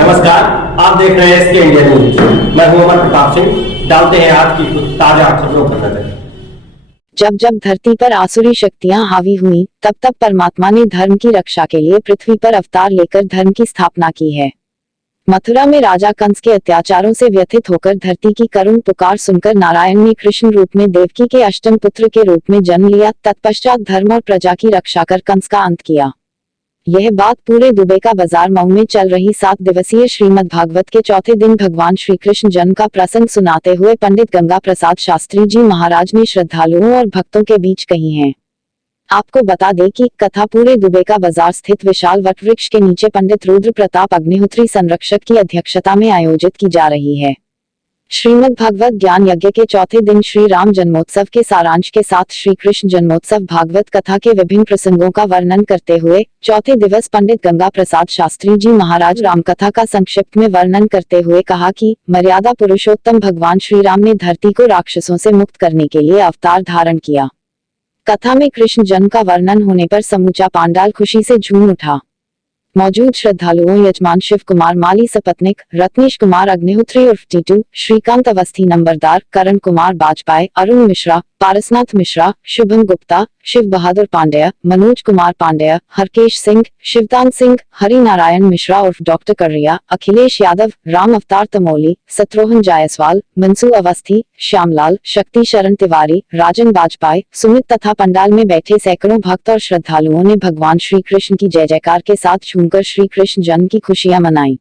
नमस्कार, आप देख रहे हैं एसके इंडिया न्यूज। मैं हूं अमर प्रताप सिंह। डालते हैं आज की कुछ ताजा खबरों पर नजर। जब जब धरती पर आसुरी शक्तियां हावी हुई, तब तब परमात्मा ने धर्म की रक्षा के लिए पृथ्वी पर अवतार लेकर धर्म की स्थापना की है। मथुरा में राजा कंस के अत्याचारों से व्यथित होकर धरती की करुण पुकार सुनकर नारायण ने कृष्ण रूप में देवकी के अष्टम पुत्र के रूप में जन्म लिया। तत्पश्चात धर्म और प्रजा की रक्षा कर कंस का अंत किया। यह बात पूरे दुबे का बाजार मऊ में चल रही 7 दिवसीय श्रीमद् भागवत के चौथे दिन भगवान श्री कृष्ण जन्म का प्रसंग सुनाते हुए पंडित गंगा प्रसाद शास्त्री जी महाराज ने श्रद्धालुओं और भक्तों के बीच कही है। आपको बता दें कि कथा पूरे दुबे का बाजार स्थित विशाल वटवृक्ष के नीचे पंडित रुद्र प्रताप अग्निहोत्री संरक्षक की अध्यक्षता में आयोजित की जा रही है। श्रीमद् भागवत ज्ञान यज्ञ के चौथे दिन श्री राम जन्मोत्सव के सारांश के साथ श्री कृष्ण जन्मोत्सव भागवत कथा के विभिन्न प्रसंगों का वर्णन करते हुए चौथे दिवस पंडित गंगा प्रसाद शास्त्री जी महाराज रामकथा का संक्षिप्त में वर्णन करते हुए कहा कि मर्यादा पुरुषोत्तम भगवान श्री राम ने धरती को राक्षसों से मुक्त करने के लिए अवतार धारण किया। कथा में कृष्ण जन्म का वर्णन होने पर समूचा पांडाल खुशी से झूम उठा। मौजूद श्रद्धालुओं यजमान शिव कुमार माली सपत्निक, रत्नेश कुमार अग्निहोत्री उर्फ टीटू, श्रीकांत अवस्थी नंबरदार, करण कुमार बाजपाई, अरुण मिश्रा, पारसनाथ मिश्रा, शुभम गुप्ता, शिव बहादुर पांड्या, मनोज कुमार पांड्या, हरकेश सिंह, शिवदान सिंह, हरि नारायण मिश्रा उर्फ डॉक्टर कर्रिया, अखिलेश यादव, राम अवतार तमोली, सत्रोहन जायसवाल, मंसू अवस्थी, श्यामलाल, शक्ति शरण तिवारी, राजन बाजपाई, सुमित तथा पंडाल में बैठे सैकड़ों भक्त और श्रद्धालुओं ने भगवान श्री कृष्ण की जय जयकार के साथ झूमकर श्री कृष्ण जन्म की खुशियां मनाई।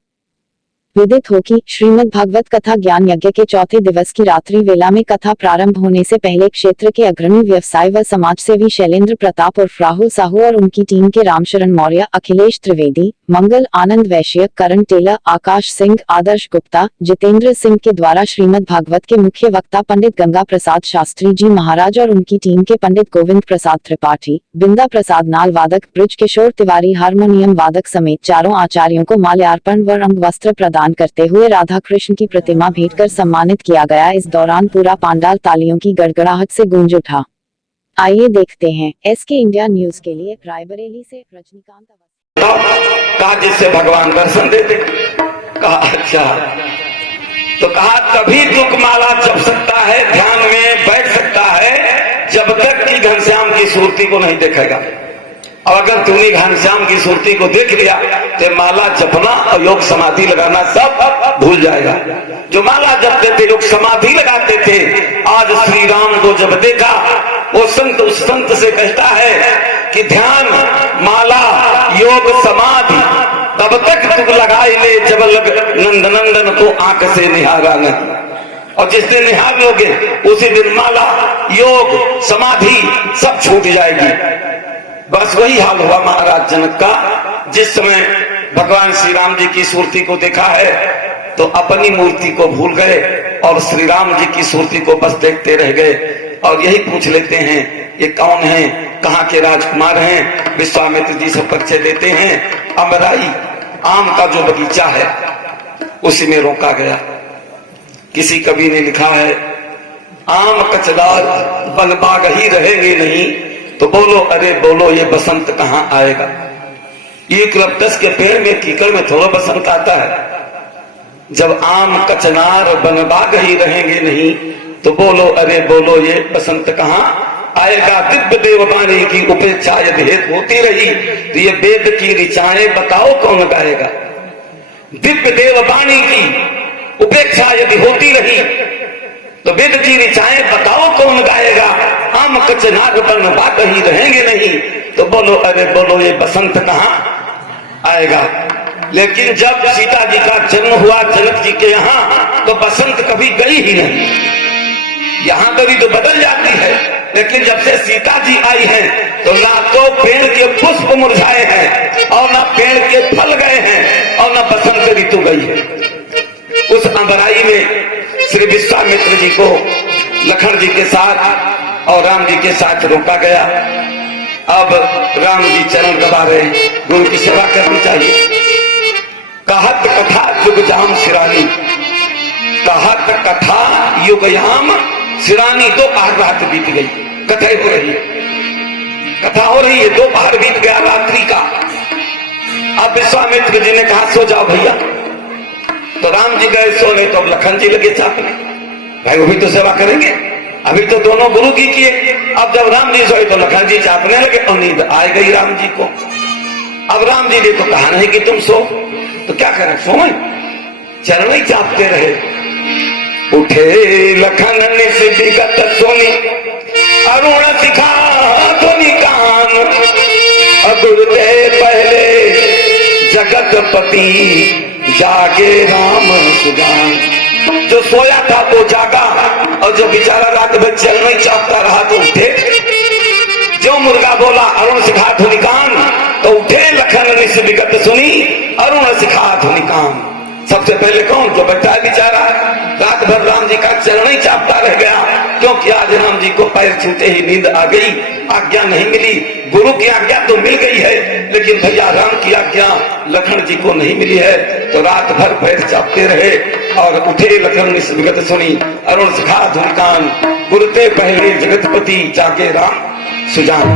विदित हो कि श्रीमद् भागवत कथा ज्ञान यज्ञ के चौथे दिवस की रात्रि वेला में कथा प्रारंभ होने से पहले क्षेत्र के अग्रणी व्यवसाय व समाज सेवी शैलेंद्र प्रताप उर्फ राहुल साहू और उनकी टीम के रामशरण मौर्य, अखिलेश त्रिवेदी, मंगल आनंद वैश्य, करण टेलर, आकाश सिंह, आदर्श गुप्ता, जितेंद्र सिंह के द्वारा श्रीमद् भागवत के मुख्य वक्ता पंडित गंगा प्रसाद शास्त्री जी महाराज और उनकी टीम के पंडित गोविंद प्रसाद त्रिपाठी, बिंदा प्रसाद नाल वादक, ब्रिज किशोर तिवारी हारमोनियम वादक समेत चारों आचार्यों को माल्यार्पण व रंग वस्त्र प्रदान करते हुए राधा कृष्ण की प्रतिमा भेंट कर सम्मानित किया गया। इस दौरान पूरा पांडाल तालियों की गड़गड़ाहट से गूंज उठा। आइए देखते हैं एसके इंडिया न्यूज के लिए रायबरेली से रजनीकांत। कहा जिससे भगवान दर्शन देते। कहा अच्छा, तो कहा तभी दुख माला जप सकता है, ध्यान में बैठ सकता है जब तक कि घनश्याम की सूरती को नहीं देखेगा। और अगर तूने घनश्याम की सूरती को देख लिया तो माला जपना और योग समाधि लगाना सब भूल जाएगा। जो माला जपते थे, योग समाधि लगाते थे, आज श्री राम को जब देखा वो संत उस संत से कहता है कि ध्यान, माला, योग, समाधि तब तक तुम लगाए ले जब लग नंद नंदन को आंख से निहारा नहीं। और जिस दिन निहार लोगे उसी दिन माला, योग, समाधि सब छूट जाएगी। बस वही हाल हुआ महाराज जनक का। जिस समय भगवान श्री राम जी की सूरती को देखा है तो अपनी मूर्ति को भूल गए और श्री राम जी की सूरती को बस देखते रह गए। और यही पूछ लेते हैं ये कौन है, कहाँ के राजकुमार हैं। विश्वामित्र जी से परिचय देते हैं। अमराई आम का जो बगीचा है उसी में रोका गया। किसी कवि ने लिखा है, आम कचदार बन बाग ही रहेंगे नहीं तो बोलो अरे बोलो ये बसंत कहाँ आएगा। यूकलिप्टस के पेड़ में कीकड़ में थोड़ा बसंत आता है। जब आम कचनार बन बाग ही रहेंगे नहीं तो बोलो अरे बोलो ये बसंत कहाँ आएगा। दिव्य देववाणी की उपेक्षा यदि हेतु होती रही तो ये वेद की ऋचाएं बताओ कौन गाएगा। दिव्य देववाणी की उपेक्षा यदि होती रही तो वेद की ऋचाएं बताओ कौन गाएगा। आम कचनार बन बाग ही रहेंगे नहीं तो बोलो अरे बोलो ये बसंत कहाँ आएगा। लेकिन जब सीता जी का जन्म हुआ जनक जी के यहाँ तो बसंत कभी गई ही नहीं। यहाँ कभी तो बदल जाती है, लेकिन जब से सीता जी आई हैं तो ना तो पेड़ के पुष्प मुरझाए हैं और ना पेड़ के फल गए हैं और ना बसंत ऋतु गई है। उस अंबराई में श्री विश्वामित्र जी को लखन जी के साथ और राम जी के साथ रोका गया। अब राम जी चरण दबा रहे, गुरु की सेवा करनी चाहिए। कहत कथा युगजाम सिरानी, कहत कथा युगयाम सिरानी। दोपहर रात बीत गई, कथा हो रही है, कथा हो रही है, दोपहर बीत गया रात्रि का। अब विश्वामित्र जी ने कहा सो जाओ भैया, तो राम जी गए सोने, तो अब लखन जी लगे चापने। भाई वो भी तो सेवा करेंगे, अभी तो दोनों गुरु की किए। अब जब राम जी सोए तो लखन जी चापने लगे और नींद आ गई राम जी को। अब राम जी ने तो कहा नहीं कि तुम सो, तो क्या करें, सोए, चरण ही चापते रहे। उठे लखन निशिगत सोनी, अरुण सिखा धुनि कान, गुरुदेव पहले जगतपति, जागे राम सुजान। जो सोया था वो जागा, और जो बेचारा रात भर चल नहीं चाहता रहा तो उठे। जो मुर्गा बोला अरुण सिखा धुनि कान, तो उठे लखन निशिगत सुनी, अरुण सिखा धुनि कान। सबसे पहले कौन, जो बैठा है बेचारा, रात भर राम जी का चरण ही चापता रह गया, क्योंकि आज राम जी को पैर छूते ही नींद आ गई। आज्ञा नहीं मिली, गुरु की आज्ञा तो मिल गई है, लेकिन भैया राम की आज्ञा लखन जी को नहीं मिली है। तो रात भर पैर चापते रहे और उठे लखन निशिगत सुनी, अरुण सिखा धुनि कान, गुरुते पहले जगतपति, जागे राम सुजान।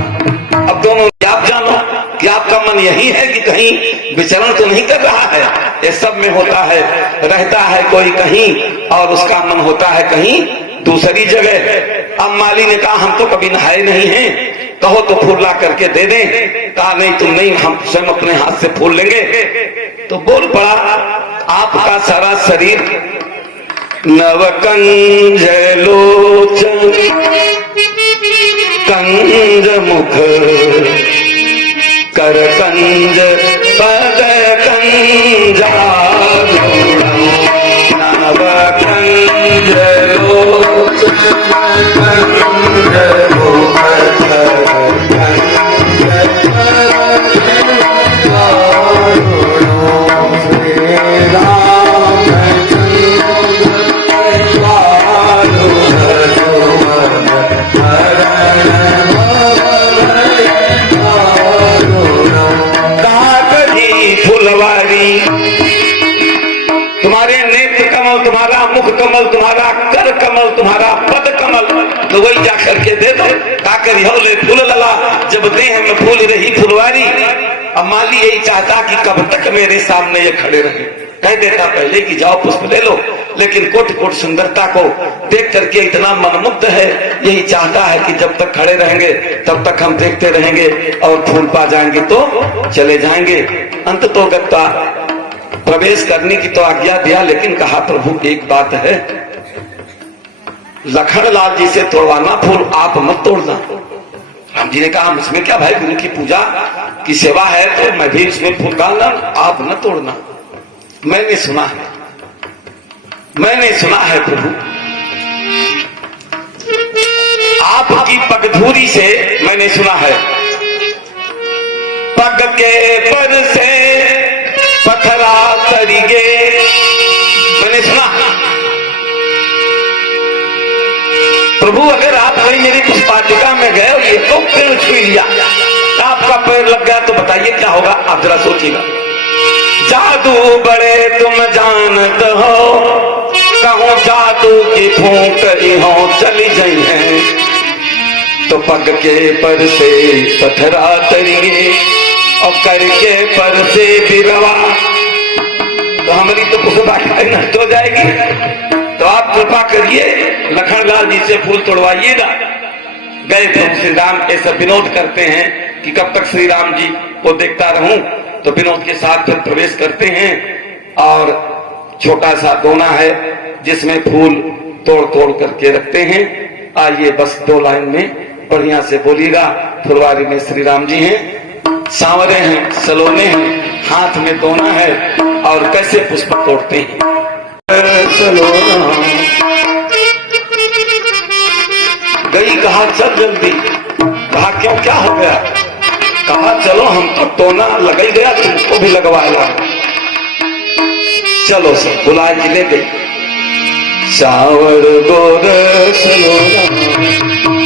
अब दोनों आप जानो कि आपका मन यही है कि कहीं विचरण तो नहीं कर रहा है। ये सब में होता है, रहता है कोई कहीं और उसका मन होता है कहीं दूसरी जगह। अब माली ने कहा हम तो कभी नहाए नहीं हैं, कहो तो फूल ला करके दे दें। कहा नहीं तुम नहीं, हम स्वयं अपने हाथ से फूल लेंगे। तो बोल पड़ा, आपका सारा शरीर नवकंज लोचन, कंज मुख, कर कंज पद कंजारो, नवकंज लोचन, कंज मुख, तुम्हारे नेत्र कमल, तुम्हारा मुख कमल, तुम्हारा कर कमल, तुम्हारा पद कमल, तो वही जा करके दे दो। काकर ले फूल लला, जब देह में फूल रही फुलवारी। अब माली यही चाहता कि कब तक मेरे सामने ये खड़े रहे, कह देता पहले कि जाओ पुष्प ले लो, लेकिन कोट कोट सुंदरता को देख करके इतना मनमुग्ध है, यही चाहता है कि जब तक खड़े रहेंगे तब तक हम देखते रहेंगे और फूल पा जाएंगे तो चले जाएंगे। अंत तो गत्ता प्रवेश करने की तो आज्ञा दिया, लेकिन कहा प्रभु एक बात है, लखन लाल जी से तोड़वाना फूल, आप मत तोड़ना। राम जी ने कहा इसमें क्या भाई, गुरु की पूजा की सेवा है तो मैं भी इसमें फूल डालना, आप न तोड़ना। मैंने सुना है, मैंने सुना है प्रभु, आपकी पगधूरी से मैंने सुना है, पग के पर से पथरा तरीगे, मैंने सुना। प्रभु अगर आप कहीं मेरी पुष्पाटिका में गए और ये तो पेड़ छू लिया, आपका पैर लग गया, तो बताइए क्या होगा, आप जरा सोचिएगा। जादू बड़े तुम जानत हो, कहूं जादू की फूंक हो चली गई है, तो पग के पर से पथरा तरीगे और करके पर से बिरवा, तो हमारी तो पुष्पाटिका नष्ट हो जाएगी। तो आप कृपा करिए लखन लाल जी से फूल तोड़वाइएगा। गए प्रभु श्री राम ऐसा विनोद करते हैं कि कब तक श्री राम जी को देखता रहूं, तो विनोद के साथ फिर प्रवेश करते हैं और छोटा सा दोना है जिसमें फूल तोड़ तोड़ करके रखते हैं। आइए बस 2 लाइन में बढ़िया से बोलिएगा। फुलवारी में श्री राम जी हैं, सांवरे हैं, सलोने हैं, हाथ में दोना है और कैसे पुष्प तोड़ते हैं। गई कहा चल जल्दी, कहा क्यों क्या हो गया, कहा चलो हम तो टोना लग ही गया, तुमको भी लगवाएगा, चलो सब बुला के ले गई। सावर गोर सलोना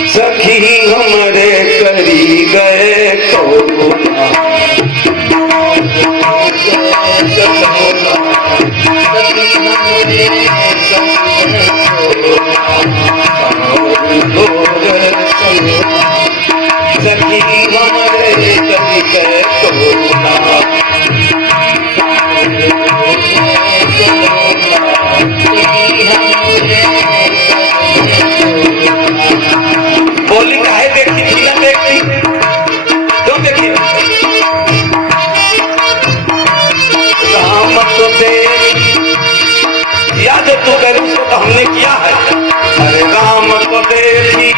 सखी हमरे करी गए कौना, सखी हमारे कभी गए कौना, किया है। अरे राम को देखी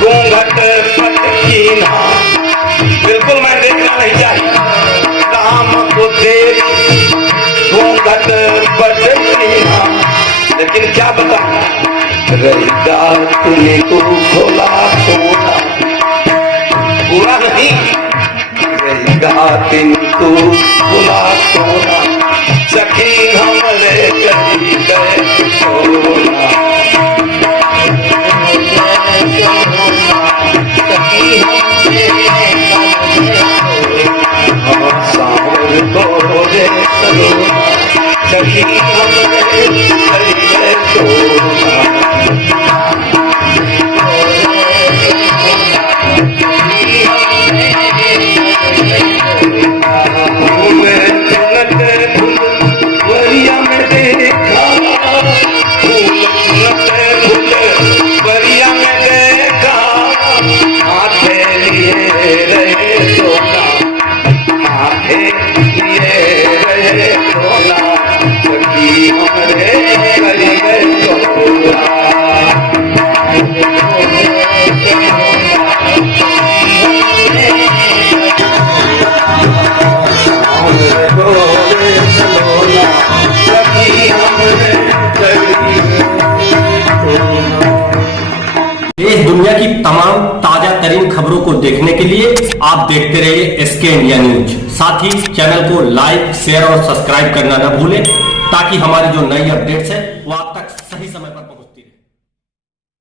घूंघट पट कीना, बिल्कुल मैं देखना नहीं चाहिए। राम को देखी घूंघट पट कीना, लेकिन क्या बता रहेगा तुमको खोला सोना, पूरा नहीं रहेगा किंतु खुला सोना, सखी हमरे कभी गए सोना। सावर को रे सलोना, सखी हमरे कभी गए सोना। देश दुनिया की तमाम ताजा तरीन खबरों को देखने के लिए आप देखते रहिए एसके इंडिया न्यूज। साथ ही चैनल को लाइक, शेयर और सब्सक्राइब करना न भूलें, ताकि हमारी जो नई अपडेट्स है वो आप तक सही समय पर पहुंचती रहे।